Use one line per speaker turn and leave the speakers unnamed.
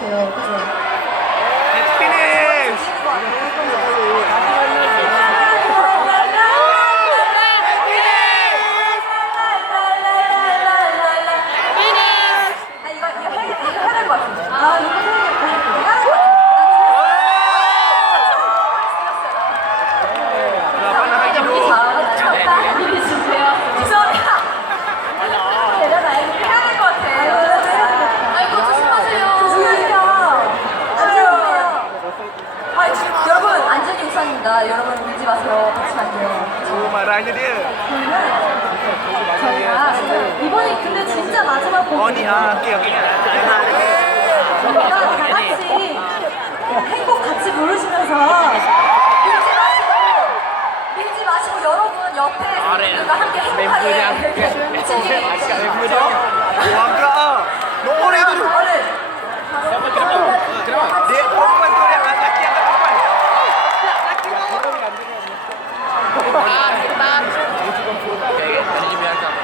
좋아하시는 곡이 있으신 것 같아요. 그죠?
피니쉬!
아, 이거, 이거 해야, 이거 해야 될 것 같은데. 아, 이거 해야겠다. 이거 해야
야, 빨리 하기
될것
로
같아. 잘한다. 미리 주세요. 죄송합니다. 대단해. 이거 해야 될 것 같아. 아이고, 조심하세요. 조심하세요. 안전해요. 아, 지금 여러분, 안전이 우선입니다. 여러분, 울지 마세요. 같이 갈게요.
Oh, marahnya dia.
저희가 이번이 근데 진짜 마지막 곡.
Ni ah, okey okey.
저희가 다 같이 행복 같이 부르시면서 밀지 마시고 밀지 마시고 여러분 옆에 분들과 함께 행복하게 즐기겠습니다.
Wah, enggak ah. 아, 됐다. 네, 네. 열심히 할까